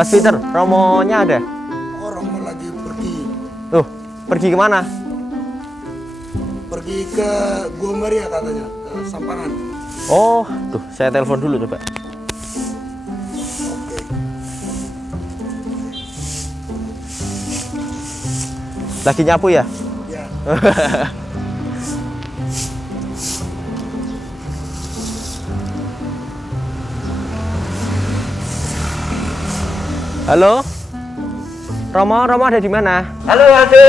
Mas Peter, Romonya ada? Oh, Romo lagi pergi. Tuh, pergi kemana? Pergi ke Gua Maria katanya, ke Sampangan. Oh, tuh saya telepon dulu coba. Oke. Lagi nyapu ya? Ya. Halo? Romo ada di mana? Halo, Aldo.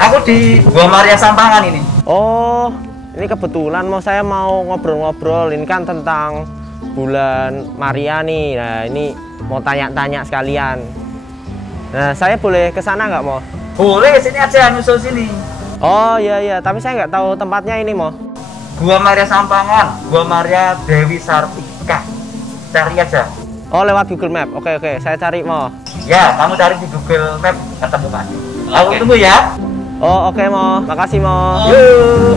Aku di Gua Maria Sampangan ini. Oh, ini kebetulan saya mau ngobrol-ngobrol. Ini kan tentang bulan Maria nih. Nah, ini mau tanya-tanya sekalian. Nah, saya boleh ke sana nggak, Mo? Boleh, sini aja, nyusul sini. Oh, iya, tapi saya nggak tahu tempatnya ini, Mo. Gua Maria Sampangan, Gua Maria Dewi Sartika. Cari aja. Oh, lewat Google Map. Oke, saya cari, Mo. Ya, kamu cari di Google Map, ketemu pasti. Aku tunggu ya. Oh, oke, Mo. Makasih, Mo. Yuk.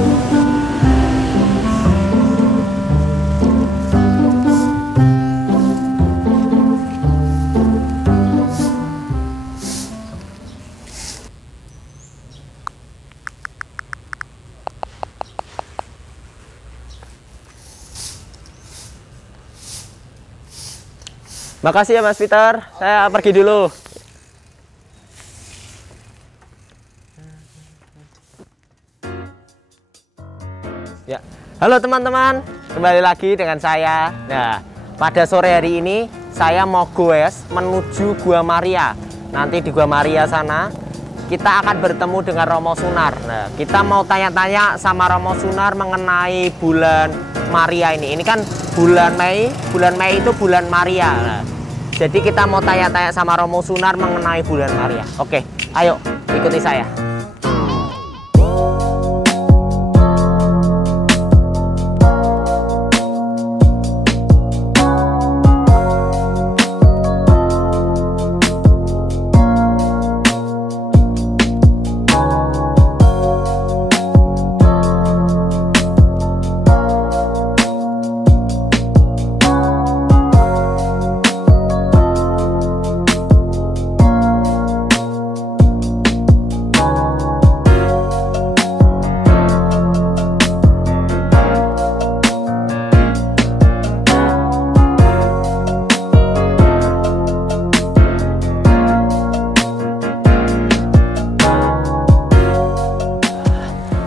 Makasih ya Mas Peter, saya pergi dulu. Ya, halo teman-teman, kembali lagi dengan saya. Nah, pada sore hari ini saya mau goes menuju Gua Maria. Nanti di Gua Maria sana kita akan bertemu dengan Romo Sunar. Nah, kita mau tanya-tanya sama Romo Sunar mengenai bulan Maria ini. Ini kan bulan Mei itu bulan Maria. Nah, jadi kita mau tanya-tanya sama Romo Sunar mengenai bulan Maria. Oke, ayo ikuti saya.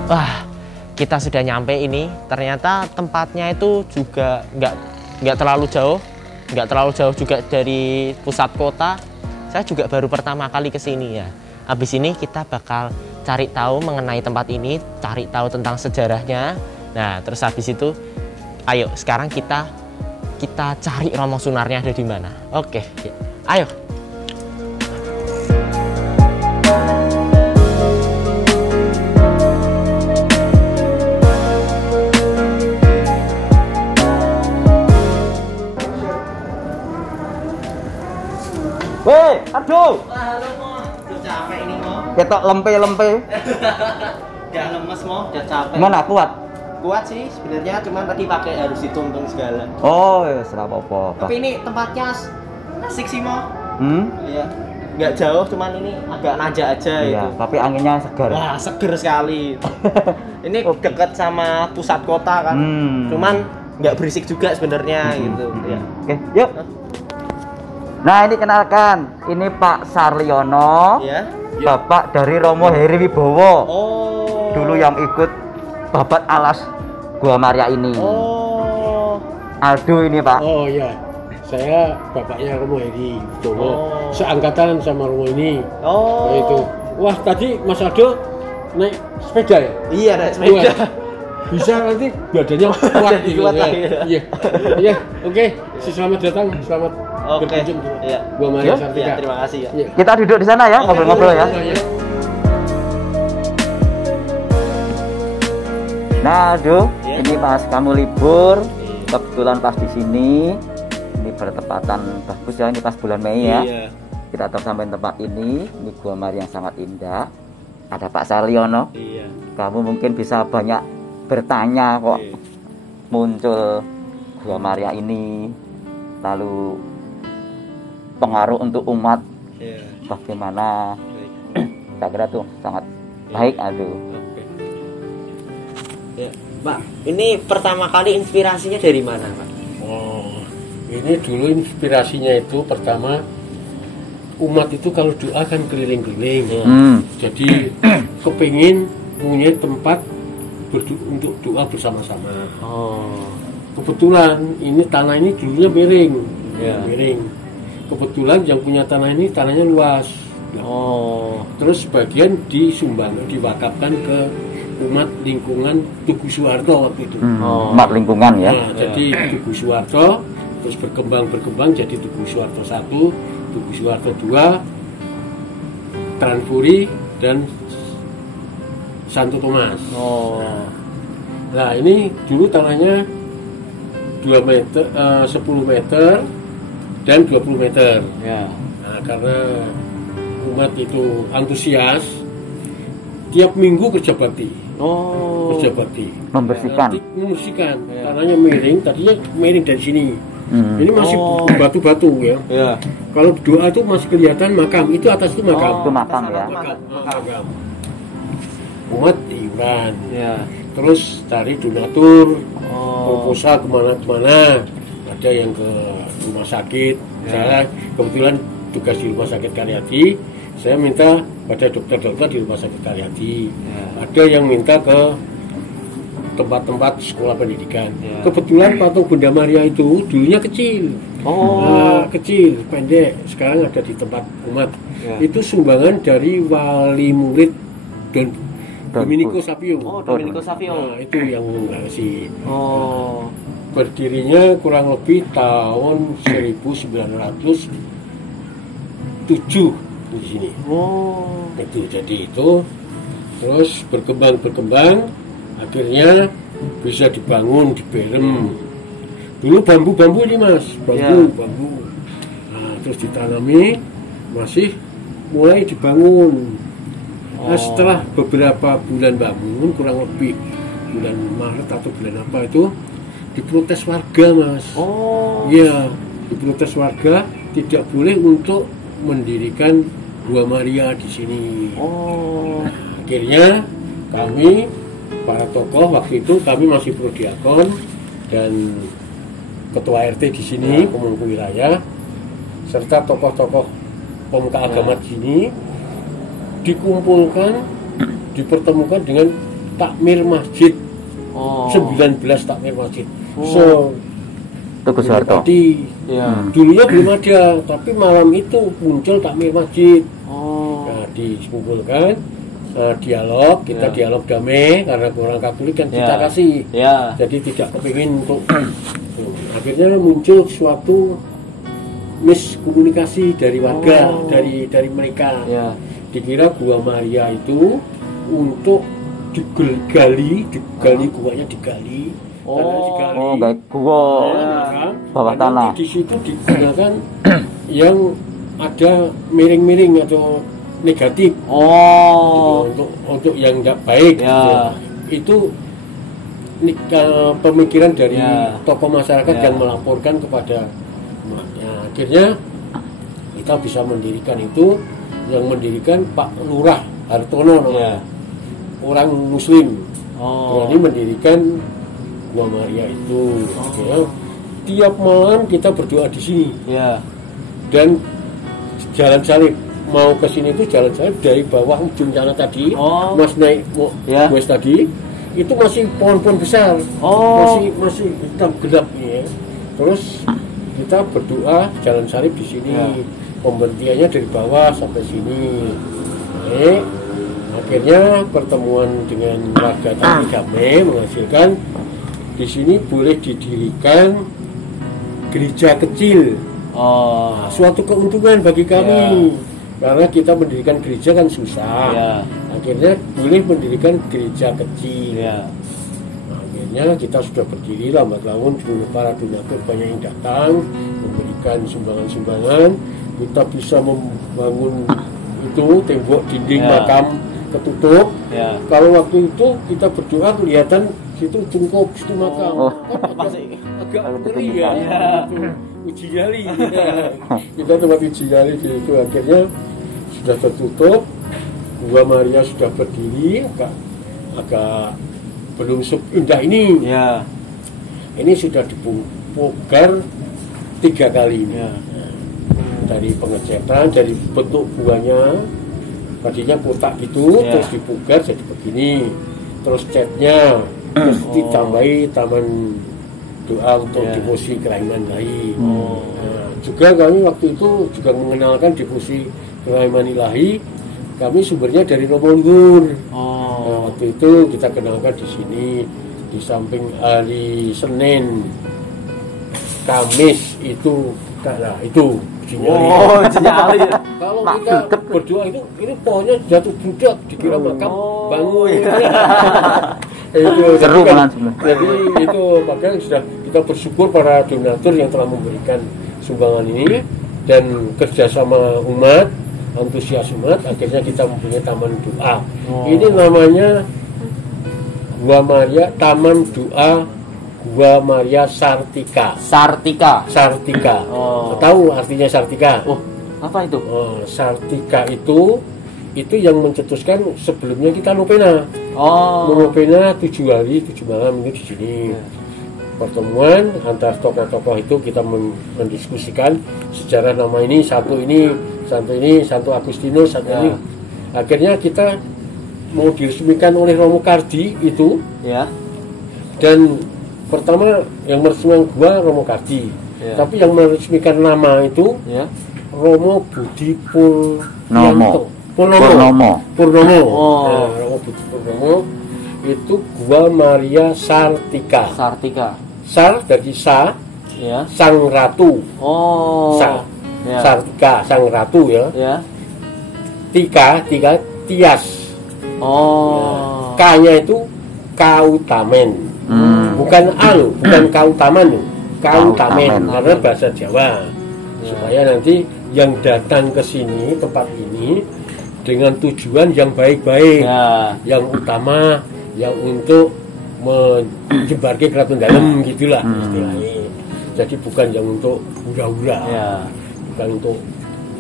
Wah, kita sudah nyampe ini. Ternyata tempatnya itu juga nggak terlalu jauh juga dari pusat kota. Saya juga baru pertama kali ke sini ya. Habis ini kita bakal cari tahu mengenai tempat ini, cari tahu tentang sejarahnya. Nah, terus habis itu, ayo sekarang kita cari Romo Sunarnya ada di mana. Oke, ayo. Weh, aduh. Halo, Mo. Udah capek ini, Mo. Ketok lempe. Udah lemes, Mo. Udah capek. Gimana, kuat? Kuat sih sebenarnya, cuman tadi pakai harus dituntun segala. Oh, ya serah apa-apa. Tapi ini tempatnya asik sih, Mo. Iya. Nggak jauh, cuman ini agak nanjak aja Iya, gitu. tapi anginnya segar. Wah, seger sekali. Ini dekat sama pusat kota kan. Cuman nggak berisik juga sebenarnya gitu. Ya. Oke, yuk. Nah, ini kenalkan, ini Pak Sarliono, Ya. Bapak dari Romo Heri Wibowo. Oh. Dulu yang ikut babat alas Gua Maria ini. Oh. Aldo ini, Pak. Oh iya, saya bapaknya Romo Heri Wibowo. Oh. Seangkatan sama Romo ini. Oh. Nah, itu. Wah, tadi Mas Aldo naik sepeda ya? Iya, naik sepeda. Wah, bisa nanti badannya kuat Jadi gitu. kuat Ya. lagi, ya. Iya. Iya, oke. Selamat datang, selamat Oke. berkunjung. Iya. Gua Maria Yuk. Sartika. Iya, terima kasih ya. Iya. Kita duduk di sana ya, Oke, ngobrol-ngobrol ya. Oh, iya. Nah, Aldo, Iya. ini pas kamu libur, kebetulan pas di sini. Ini bertepatan bagus ya, ini pas bulan Mei ya. Iya. Kita tersampai tempat ini Gua Maria yang sangat indah. Ada Pak Sarliono. Iya. Kamu mungkin bisa banyak bertanya kok Iya. muncul Gua Maria ini. Lalu pengaruh untuk umat Iya. bagaimana. Baik. Saya kira tuh sangat baik. Aduh. Oke. Ya, Pak, ini pertama kali inspirasinya dari mana, Pak? Oh, ini dulu inspirasinya itu pertama umat itu kalau doa kan keliling-keliling. Jadi kepingin punya tempat untuk doa bersama-sama. Oh. Kebetulan ini tanah ini dulunya miring, Ya. miring. Kebetulan yang punya tanah ini tanahnya luas. Oh. Terus sebagian disumbang, diwakafkan ke umat lingkungan Tugu Suwarto waktu itu. Umat lingkungan ya. Nah, jadi Tugu Suwarto terus berkembang jadi Tugu Suwarto 1, Tugu Suwarto 2, Transpuri dan Santo Tomas. Oh. Nah, ini dulu tanahnya 2 meter, 10 meter dan 20 meter. Ya. Nah, karena umat itu antusias, tiap minggu kerja bakti. Oh. Kerja bakti. Membersihkan. Nanti membersihkan. Tanahnya miring, tadinya miring dari sini. Ini masih Oh. batu-batu ya. Ya. Kalau doa itu masih kelihatan makam, itu atas itu makam. Itu makam ya. Makam. Umat iuran. Ya. Terus cari donatur, Oh. proposal kemana-kemana. Ada yang ke rumah sakit. Saya kebetulan tugas di rumah sakit Karyadi. Saya minta pada dokter-dokter di rumah sakit Karyadi. Ada yang minta ke tempat-tempat sekolah pendidikan. Kebetulan patung Bunda Maria itu dulunya kecil. Kecil, pendek. Sekarang ada di tempat umat. Itu sumbangan dari wali murid Don Domenico Savio. Oh, Domenico Savio. Nah, itu yang ngasih. Oh. Berdirinya kurang lebih tahun 1907 di sini. Oh. Itu jadi itu terus berkembang akhirnya bisa dibangun di Berem. Dulu bambu ini Mas, bambu. Nah, terus ditanami masih mulai dibangun. Nah, setelah beberapa bulan bangun, kurang lebih bulan Maret atau bulan apa itu diprotes warga Mas. Oh. Iya, diprotes warga tidak boleh untuk mendirikan Gua Maria di sini. Oh. Akhirnya kami para tokoh waktu itu kami masih prodiakon dan ketua RT di sini, pemangku wilayah, serta tokoh-tokoh pemuka agama di sini dikumpulkan, dipertemukan dengan takmir masjid. 19 takmir masjid. Tugu Suwarto. Dulunya belum ada, tapi malam itu muncul takmir masjid. Nah, dikumpulkan, dialog, kita dialog damai karena orang Katolik kan kita kasih. Jadi tidak kepingin untuk akhirnya muncul suatu miskomunikasi dari warga, dari mereka. Dikira Gua Maria itu untuk digali guanya digali. Baik gua bawah tanah. Di situ digunakan yang ada miring-miring atau negatif. Untuk yang tidak baik. Itu pemikiran dari tokoh masyarakat yang melaporkan kepada umatnya. Akhirnya kita bisa mendirikan itu, yang mendirikan Pak Lurah Hartono namanya. Orang Muslim. Berani mendirikan Gua Maria itu. Tiap malam kita berdoa di sini. Dan jalan salib mau ke sini itu jalan salib dari bawah ujung sana tadi, Mas naik wes tadi, itu masih pohon-pohon besar, masih hitam gelap ya. Terus kita berdoa jalan salib di sini, pemberhentiannya dari bawah sampai sini. Akhirnya pertemuan dengan warga tadi damai menghasilkan di sini boleh didirikan gereja kecil. Suatu keuntungan bagi kami. Karena kita mendirikan gereja kan susah. Akhirnya boleh mendirikan gereja kecil. Akhirnya kita sudah berdiri lambat laun, para donatur banyak yang datang memberikan sumbangan-sumbangan. Kita bisa membangun itu tembok dinding makam ketutup. Kalau waktu itu kita berdoa kelihatan situ cungkup, situ makam. Kan agak ngeri ya. uji nyali. Kita tempat uji nyali di situ, akhirnya sudah tertutup. Gua Maria sudah berdiri, agak belum indah ini. Ya. Ini sudah dipugar 3 kali ini. Ya. Dari pengecetan, dari bentuk buahnya, tadinya kotak gitu, Ya. terus dipugar jadi begini. Terus catnya, terus ditambahi taman doa untuk devosi kerahiman ilahi. Nah, juga kami waktu itu juga mengenalkan devosi kerahiman ilahi. Kami sumbernya dari Romo Luhur. Nah, waktu itu kita kenalkan di sini, di samping hari Senin, Kamis itu, nah itu Nyali. kalau kita berdoa itu, ini pohonnya jatuh budak dikira makam bangun. Itu Seru kan, malah sebenarnya. jadi itu makanya sudah kita bersyukur para donatur yang telah memberikan sumbangan ini dan kerjasama umat, antusias umat, akhirnya kita mempunyai taman doa. Ini namanya Gua Maria, Taman Doa Gua Maria Sartika. Sartika. Tahu artinya Sartika? Oh, apa itu? Sartika itu yang mencetuskan sebelumnya kita novena. Oh. Novena 7 hari 7 malam itu di sini. Pertemuan antar tokoh-tokoh itu kita mendiskusikan sejarah nama ini, satu Agustinus, satu ini. Akhirnya kita mau diresmikan oleh Romo Kardi itu. Ya. Dan pertama yang meresmikan gua Romo Kardi. Tapi yang meresmikan nama itu Romo Budi Purnomo. Nah, Romo Budi Purnomo itu Gua Maria Sartika. Sar dari Sa, Sang Ratu. Sartika, Sang Ratu ya. Tika Tias. K-nya itu Kautamen. Bukan bukan Kautaman, Kautamen karena bahasa Jawa. Supaya nanti yang datang ke sini, tempat ini dengan tujuan yang baik-baik, yang utama, yang untuk menyebarkan keraton dalam gitulah istilahnya. Jadi bukan yang untuk hura-hura, bukan untuk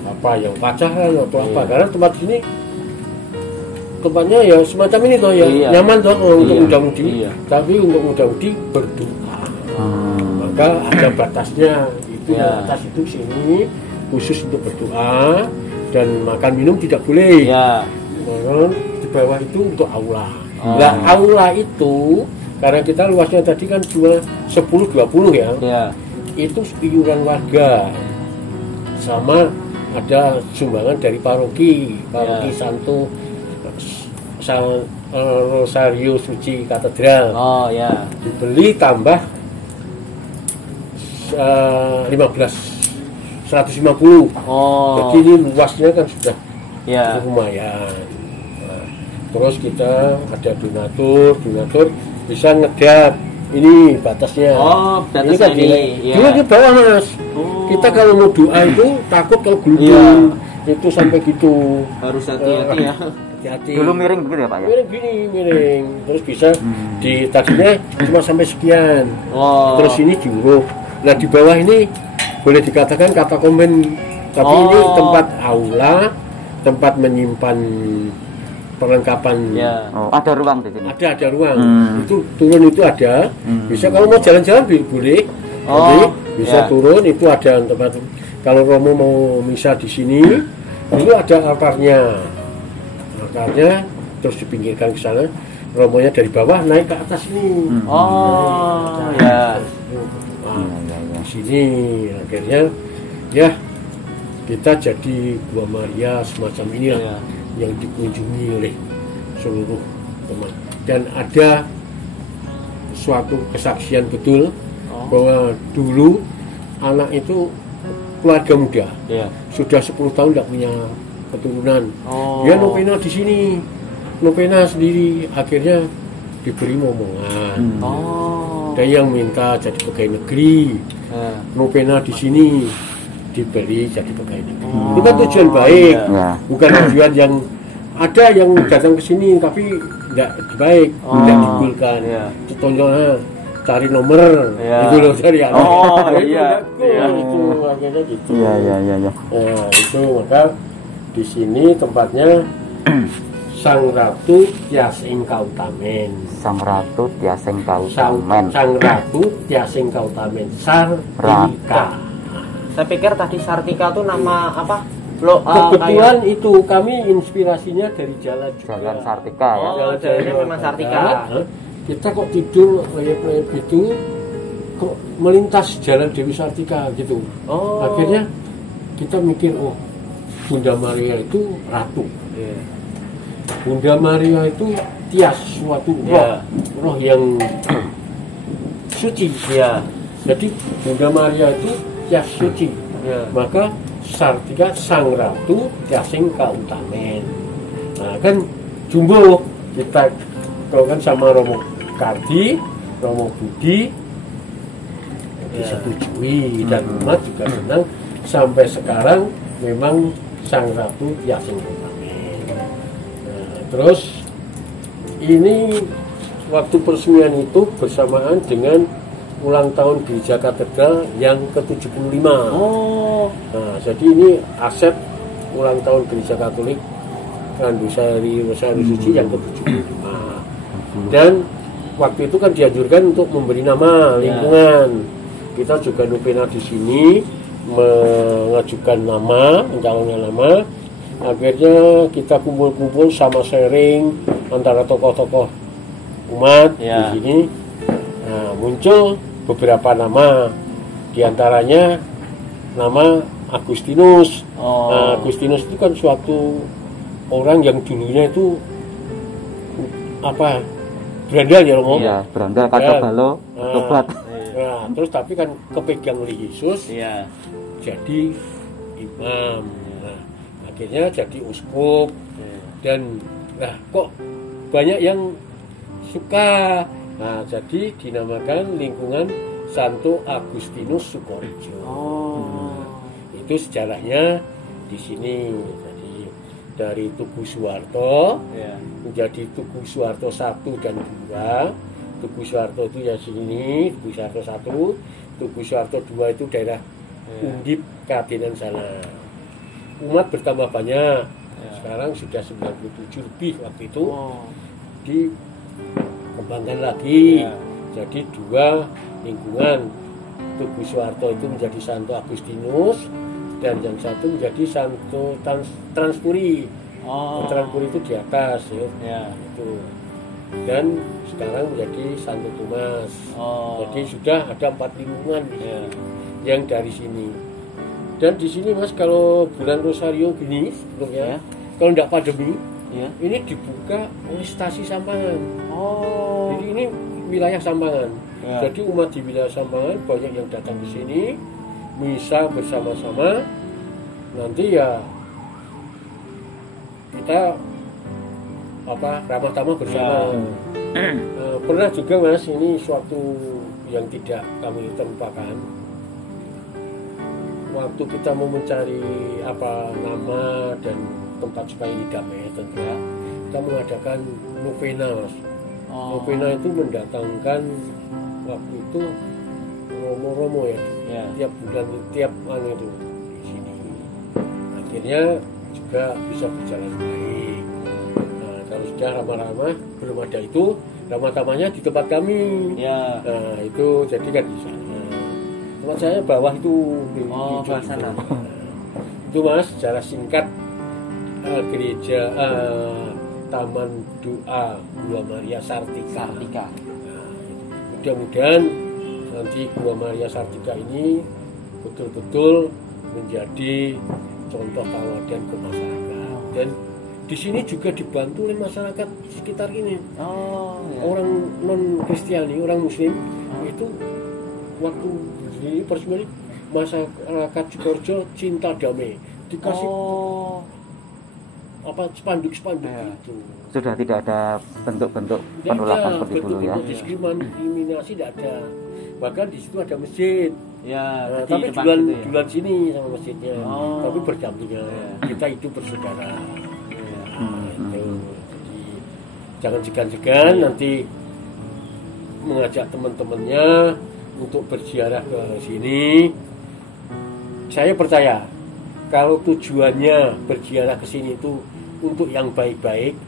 apa yang pacaran atau apa. Karena tempat sini tempatnya ya semacam ini toh ya, nyaman toh untuk muda-mudi, tapi untuk muda-mudi berdoa. Maka ada batasnya, itu batas itu sini khusus untuk berdoa dan makan minum tidak boleh. Di bawah itu untuk aula. Nah, aula itu karena kita luasnya tadi kan cuma 10-20 ya. Itu iuran warga. Sama ada sumbangan dari paroki Santo Rosario Suci Katedral. Dibeli tambah 150. Jadi ini luasnya kan sudah lumayan. Nah, terus kita ada donatur bisa ngedap. Ini batasnya. Ini kan dulu di bawah mas. Kita kalau mau doa itu takut kalau gulung itu sampai gitu. Harus hati-hati ya. Hati-hati. Dulu miring begitu ya Pak ya? Miring. Terus bisa tadinya cuma sampai sekian. Terus ini diuruk. Nah di bawah ini boleh dikatakan katakomben, tapi ini tempat aula, tempat menyimpan perlengkapan. Ada ruang di sini. Ada ruang. Itu turun itu ada. Bisa kalau mau jalan-jalan boleh. Bisa turun itu ada tempat. Kalau Romo mau misa di sini, itu ada altarnya. Terus dipinggirkan ke sana. Romonya dari bawah naik ke atas ini. Di sini akhirnya ya kita jadi Gua Maria semacam inilah yang dikunjungi oleh seluruh teman. Dan ada suatu kesaksian betul bahwa dulu anak itu keluarga muda sudah 10 tahun tidak punya keturunan. Dia novena di sini, novena sendiri, akhirnya diberi momongan. Dan yang minta jadi pegawai negeri, novena di sini diberi jadi pegawai negeri. Itu kan tujuan baik, bukan tujuan yang ada yang datang ke sini tapi tidak baik, tidak dibulkan. Contohnya cari nomor gitu loh, cari anak. Oh iya. Itu akhirnya gitu. Iya. Nah itu maka di sini tempatnya Sang Ratu Tyasing Kautamen. Sang Ratu Tyasing Kautamen. Sang Ratu Tyasing Kautamen Sartika. Saya pikir tadi Sartika tuh nama apa? Lo Kebetulan itu kami inspirasinya dari jalan juga. Jalan Sartika ya. Oh, jalannya memang Sartika. Kita kok tidur leyep-leyep gitu, kok melintas jalan Dewi Sartika gitu. Oh. Akhirnya kita mikir, oh Bunda Maria itu ratu. Iya. Bunda Maria itu tias suatu Iya. roh yang suci. Iya. Jadi Bunda Maria itu tias suci. Iya. Maka Sartika Sang Ratu Tyasing Kautamen. Nah kan jumbo kita kalau kan sama Romo Kardi, Romo Budi disetujui dan umat juga senang sampai sekarang memang Sang Ratu Tyasing Kautamen. Nah, terus ini waktu peresmian itu bersamaan dengan ulang tahun Gereja Katedral yang ke-75. Oh. Nah, jadi ini aset ulang tahun Gereja Katolik Randusari Rosario Suci yang ke-75. Dan waktu itu kan dianjurkan untuk memberi nama lingkungan. Kita juga novena di sini mengajukan nama, mencalonkan nama. Akhirnya kita kumpul-kumpul sama sharing antara tokoh-tokoh umat di sini. Nah, muncul beberapa nama, diantaranya nama Agustinus. Nah, Agustinus itu kan suatu orang yang dulunya itu apa? Berandal ya Romo? Iya, berandal kacau balo, tobat. Nah, terus tapi kan kepegang oleh Yesus. Iya. Jadi imam. Nah, akhirnya jadi uskup. Dan nah kok banyak yang suka. Nah, jadi dinamakan lingkungan Santo Agustinus Sukorejo. Itu sejarahnya di sini. Jadi dari Tugu Suwarto menjadi Tugu Suwarto 1 dan 2. Tugu Suwarto itu ya sini, Tugu Suwarto 1, Tugu Suwarto 2 itu daerah Undip Kadenan sana. Umat bertambah banyak. Sekarang sudah 97 lebih waktu itu. Dikembangkan lagi. Jadi 2 lingkungan. Tugu Suwarto itu menjadi Santo Agustinus dan yang satu menjadi Santo Transpuri. Transpuri itu di atas ya. Itu. Dan sekarang menjadi Santo Thomas. Jadi sudah ada 4 lingkungan yang dari sini. Dan di sini Mas kalau bulan Rosario gini sebelumnya, kalau tidak pandemi, ini dibuka oleh stasi Sampangan. Jadi ini wilayah Sampangan. Jadi umat di wilayah Sampangan banyak yang datang ke sini, misa bersama-sama. Nanti ya kita ramah tamah bersama. Pernah juga Mas, ini suatu yang tidak kami terlupakan. Waktu kita mau mencari nama dan tempat supaya damai, tentu kita mengadakan novena Mas. Novena itu mendatangkan waktu itu romo-romo ya. Tiap bulan, tiap itu di sini. Akhirnya juga bisa berjalan baik. Nah, kalau sudah ramah-ramah belum ada itu, ramah-tamahnya di tempat kami. Nah, itu jadi kan di sana. Tempat saya bawah itu di sana. Itu Mas, secara singkat gereja Taman Doa Gua Maria Sartika. Nah, mudah-mudahan nanti Gua Maria Sartika ini betul-betul menjadi contoh teladan ke masyarakat. Dan di sini juga dibantu oleh masyarakat sekitar ini. Orang non Kristiani, orang Muslim itu waktu di peresmian masyarakat Sukorejo cinta damai dikasih spanduk-spanduk itu. Sudah tidak ada bentuk-bentuk penolakan seperti dulu ya. Diskriminasi tidak ada. Bahkan di situ ada masjid. Nah, tapi duluan sini sama masjidnya. Tapi berdampingan. Kita itu bersaudara. Itu. Jadi jangan segan-segan nanti mengajak teman-temannya untuk berziarah ke sini. Saya percaya kalau tujuannya berziarah ke sini itu untuk yang baik-baik,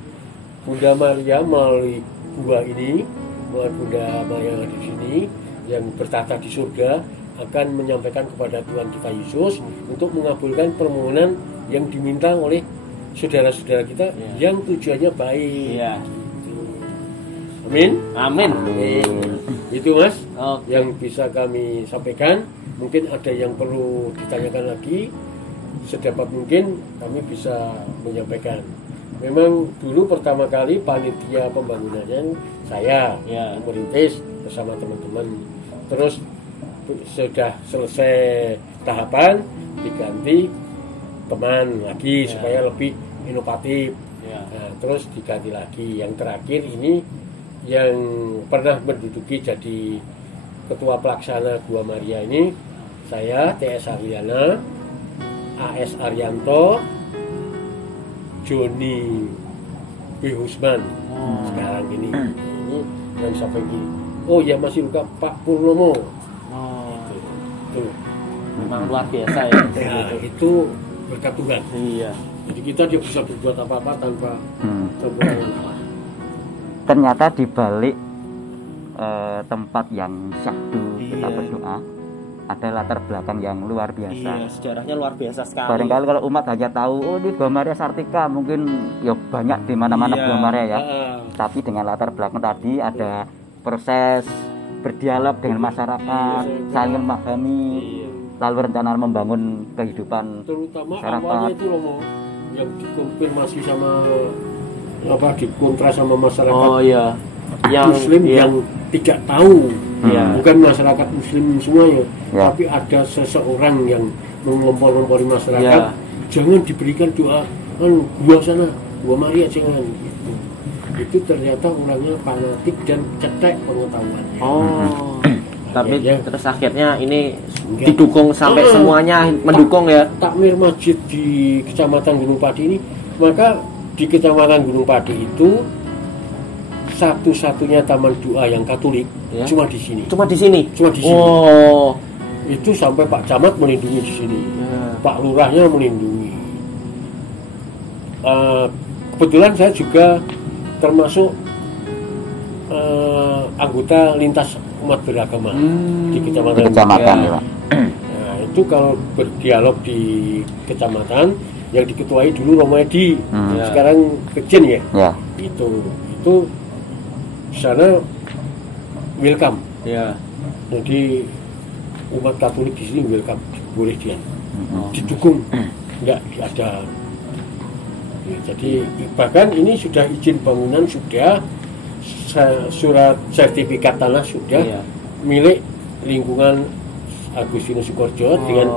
Bunda Maria melalui gua ini, melalui Bunda Maria yang ada di sini yang bertata di surga akan menyampaikan kepada Tuhan kita Yesus untuk mengabulkan permohonan yang diminta oleh saudara-saudara kita yang tujuannya baik. Amin. Amin. Itu Mas Oke. yang bisa kami sampaikan. Mungkin ada yang perlu ditanyakan lagi, sedapat mungkin kami bisa menyampaikan. Memang dulu pertama kali panitia pembangunannya saya merintis bersama teman-teman. Terus sudah selesai tahapan diganti teman lagi supaya lebih inovatif. Nah, terus diganti lagi. Yang terakhir ini yang pernah menduduki jadi ketua pelaksana Gua Maria ini saya TS Aryana, AS Arianto, Joni B. Husman sekarang ini yang sampai gini. Oh ya masih luka Pak Purnomo. Itu Memang luar biasa ya. itu berkat Tuhan. Iya. Jadi kita dia bisa berbuat apa-apa tanpa campur tangan. Ternyata di balik tempat yang syahdu kita berdoa ada latar belakang yang luar biasa. Iya, sejarahnya luar biasa sekali. Barangkali kalau umat hanya tahu, oh ini Gua Maria Sartika, mungkin ya banyak di mana-mana Gua Maria ya. Tapi dengan latar belakang tadi ada proses berdialog dengan masyarakat, saling memahami, lalu rencana membangun kehidupan Terutama masyarakat. awalnya itu loh yang dikonfirmasi sama dikontra sama masyarakat. Oh iya. Yang Muslim yang tidak tahu. Bukan masyarakat Muslim semuanya, tapi ada seseorang yang mengompor-ngompori masyarakat. Jangan diberikan doa, gua sana, Gua Maria jangan. Itu ternyata orangnya fanatik dan cetek pengetahuannya. Oh. Tapi Ya. terus akhirnya ini didukung sampai semuanya mendukung ya. Takmir masjid di Kecamatan Gunung Padi ini, maka di Kecamatan Gunung Padi itu satu-satunya taman doa yang Katolik cuma di sini. Cuma di sini. Cuma di sini. Oh. Itu sampai Pak Camat melindungi di sini. Pak Lurahnya melindungi. Kebetulan saya juga termasuk anggota lintas umat beragama di kecamatan. ya Pak. Nah, itu kalau berdialog di kecamatan yang diketuai dulu Romo Edi, sekarang Kejen ya. Itu sana welcome. Jadi umat Katolik di sini welcome, boleh dia didukung, enggak ada. Ya, jadi bahkan ini sudah izin bangunan sudah, surat sertifikat tanah sudah milik lingkungan Agustinus Sukoharjo dengan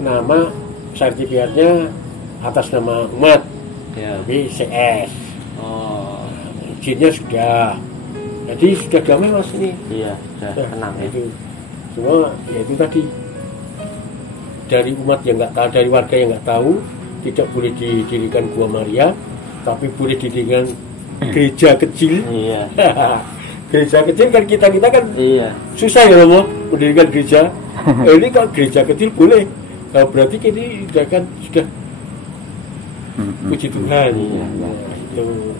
nama sertifikatnya atas nama umat, tapi CS. Izinnya sudah, jadi sudah damai Mas ini. Sudah tenang ya. Itu cuma ya itu tadi dari umat yang nggak tahu, dari warga yang nggak tahu, tidak boleh didirikan Gua Maria, tapi boleh didirikan gereja kecil. Gereja kecil kan kita kan susah ya loh mendirikan gereja. Ini kalau gereja kecil boleh, nah, berarti ini sudah puji Tuhan. Itu.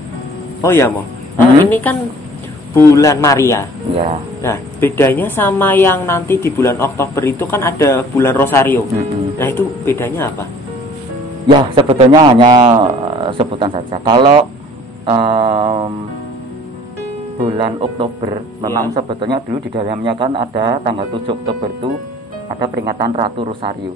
Oh ya Mo, ini kan bulan Maria. Nah, bedanya sama yang nanti di bulan Oktober itu kan ada bulan Rosario. Nah, itu bedanya apa? Ya, sebetulnya hanya sebutan saja. Kalau bulan Oktober memang sebetulnya dulu di dalamnya kan ada tanggal 7 Oktober itu ada peringatan Ratu Rosario.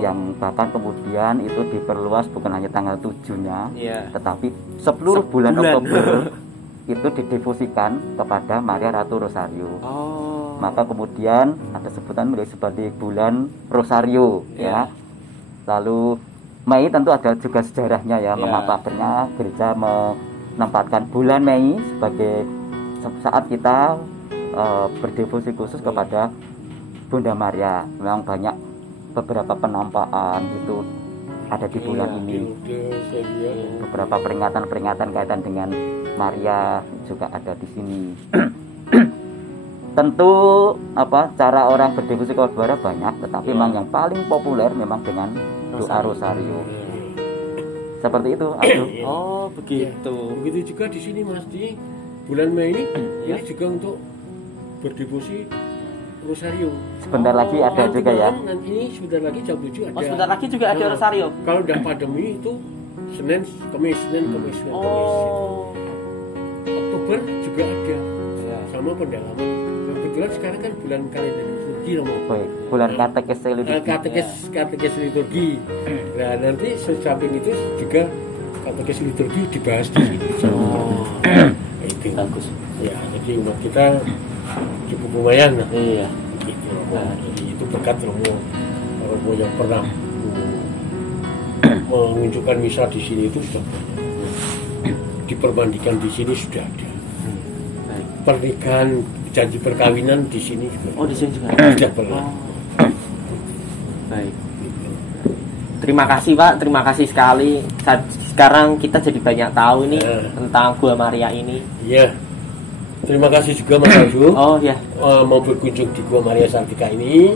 Yang bahkan kemudian itu diperluas bukan hanya tanggal 7-nya, tetapi seluruh bulan Oktober itu didevosikan kepada Maria Ratu Rosario. Maka kemudian ada sebutan menjadi sebagai bulan Rosario ya. Lalu Mei tentu ada juga sejarahnya ya, mengapa akhirnya gereja menempatkan bulan Mei sebagai saat kita berdevosi khusus kepada Bunda Maria. Memang banyak beberapa penampakan itu ada di bulan ini. Beberapa peringatan-peringatan kaitan dengan Maria juga ada di sini. tentu cara orang berdevosi kepada Buara banyak, tetapi memang yang paling populer memang dengan doa rosario. Seperti itu. Oh, begitu. Begitu juga di sini Mas, di bulan Mei ini juga untuk berdevosi rosario. Sebentar lagi ada juga ya. Nanti ini sebentar lagi jam 7 ada. Oh, sebentar lagi juga ada rosario. Kalau udah pandemi itu Senin, Kamis. Oktober juga ada. Sama pendalaman. Kebetulan sekarang kan bulan kalender liturgi Romo. Bulan katekes liturgi. Katekes liturgi. Nah, nanti samping itu juga katekes liturgi dibahas di sini. Itu bagus. Ya, jadi umat kita cukup lumayan. Iya. Gitu, jadi itu berkat Romo yang pernah menunjukkan misa di sini itu sudah diperbandingkan di sini sudah ada. Pernikahan, janji perkawinan di sini juga. Oh, di sini juga sudah pernah. Baik. Terima kasih Pak, terima kasih sekali. Sekarang kita jadi banyak tahu nih tentang Gua Maria ini. Iya. Terima kasih juga Mas Ardo. Oh ya. Mau berkunjung di Gua Maria Sartika ini.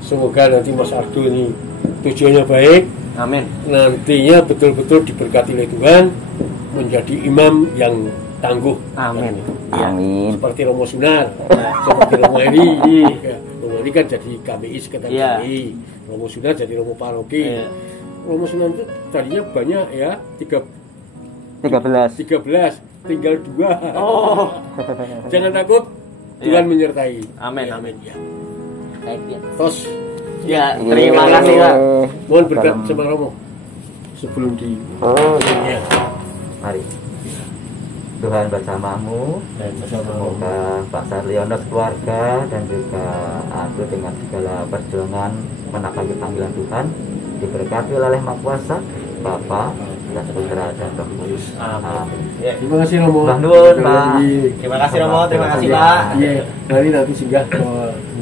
Semoga nanti Mas Ardo ini tujuannya baik. Amin. Nantinya betul-betul diberkati oleh Tuhan menjadi imam yang tangguh. Amin. Ya. Amin. Seperti Romo Sunar, seperti Romo Eri. Romo Eri kan jadi KPI sekitar KPI. Romo Sunar jadi Romo Paroki. Romo Sunar itu tadinya banyak ya, 13. Tinggal 2. Oh. Jangan takut, Tuhan menyertai. Amin. Ya. Baik ya. Tos. Ya, terima kasih Pak. Mohon berkat sama Romo sebelum di. Ya. Mari. Tuhan bersamamu. Dan bersama Semoga Pak Sarliono keluarga dan juga aku dengan segala perjuangan menapaki panggilan Tuhan diberkati oleh Maha Kuasa, Bapa dan Putra dan Roh Kudus. Amin. Ya, terima kasih Romo. Mbah Nuwun, Pak. Terima kasih Romo, terima kasih Pak. Iya, mari nanti singgah ke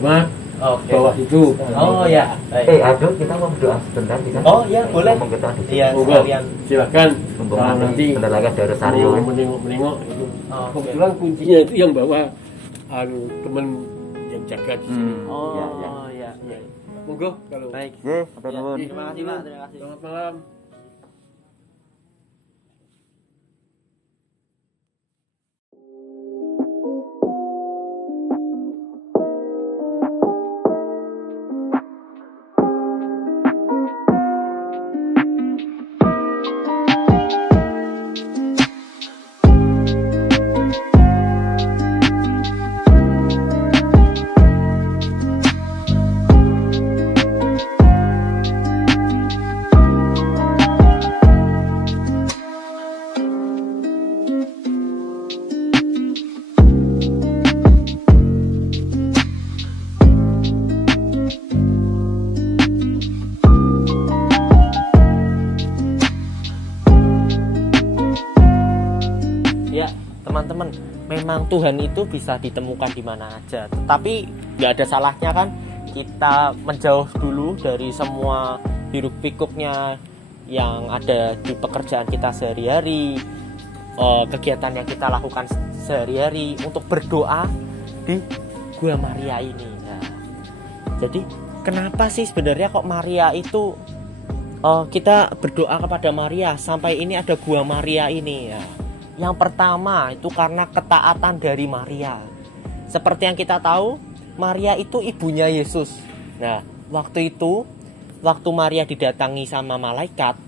rumah bawah itu. Oh ya. Aduh, kita mau berdoa sebentar bisa? Oh ya, boleh. Ngomong kita di sini. Iya, sekalian. Silakan. Kalau Nanti sebentar lagi ada rosario. mau menengok itu. Kebetulan kuncinya itu yang bawa teman yang jaga di sini. Oh ya. Monggo kalau. Baik. Hatur nuwun. Terima kasih Pak, terima kasih. Selamat malam. Teman-teman, memang Tuhan itu bisa ditemukan di mana aja, tetapi nggak ada salahnya kan kita menjauh dulu dari semua hiruk pikuknya yang ada di pekerjaan kita sehari-hari, kegiatan yang kita lakukan sehari-hari, untuk berdoa di Gua Maria ini. Nah, jadi kenapa sih sebenarnya kok Maria itu kita berdoa kepada Maria sampai ini ada Gua Maria ini ya? Yang pertama itu karena ketaatan dari Maria. Seperti yang kita tahu, Maria itu ibunya Yesus. Nah, waktu Maria didatangi sama malaikat,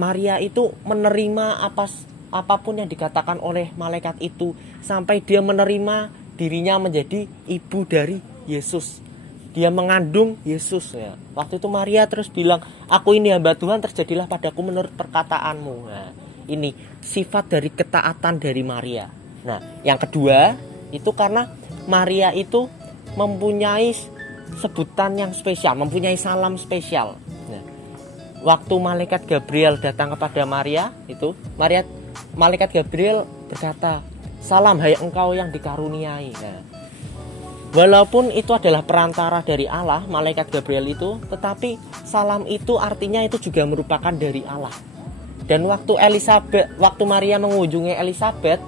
Maria itu menerima apapun yang dikatakan oleh malaikat itu, sampai dia menerima dirinya menjadi ibu dari Yesus. Dia mengandung Yesus ya. Waktu itu Maria terus bilang, "Aku ini hamba Tuhan, terjadilah padaku menurut perkataanmu." Nah, ini sifat dari ketaatan dari Maria. Nah, yang kedua itu karena Maria itu mempunyai sebutan yang spesial, mempunyai salam spesial. Nah, waktu malaikat Gabriel datang kepada Maria, malaikat Gabriel berkata, "Salam hai engkau yang dikaruniai." Nah, walaupun itu adalah perantara dari Allah, malaikat Gabriel itu, tetapi salam itu artinya itu juga merupakan dari Allah. Dan waktu Maria mengunjungi Elizabeth,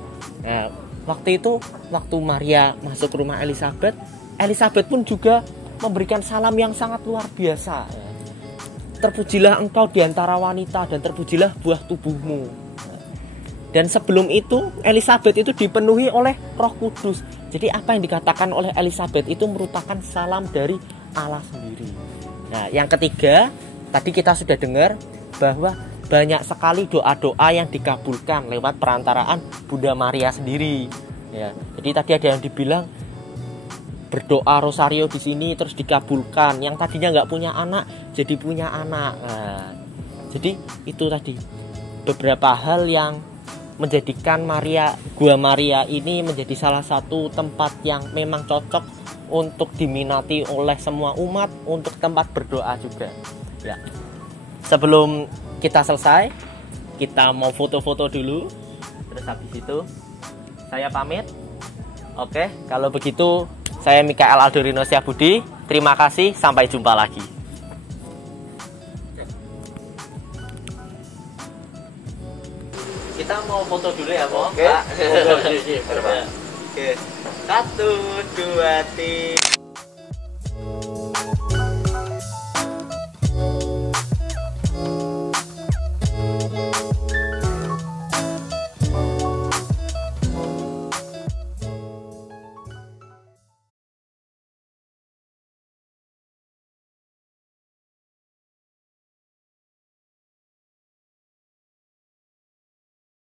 waktu itu waktu Maria masuk rumah Elizabeth, Elizabeth pun juga memberikan salam yang sangat luar biasa. Terpujilah engkau di antara wanita dan terpujilah buah tubuhmu. Dan sebelum itu Elizabeth itu dipenuhi oleh Roh Kudus. Jadi apa yang dikatakan oleh Elizabeth itu merupakan salam dari Allah sendiri. Nah, yang ketiga, tadi kita sudah dengar bahwa banyak sekali doa-doa yang dikabulkan lewat perantaraan Bunda Maria sendiri. Ya, jadi tadi ada yang dibilang berdoa rosario di sini terus dikabulkan. Yang tadinya nggak punya anak jadi punya anak. Nah, jadi itu tadi beberapa hal yang menjadikan Gua Maria ini menjadi salah satu tempat yang memang cocok untuk diminati oleh semua umat untuk tempat berdoa juga. Ya. Sebelum kita selesai, kita mau foto-foto dulu. Terus habis itu saya pamit. Oke, kalau begitu saya Mikael Aldorino Syahbudi. Terima kasih, sampai jumpa lagi. Kita mau foto dulu ya, Pak. Oke. 1, 2, 3.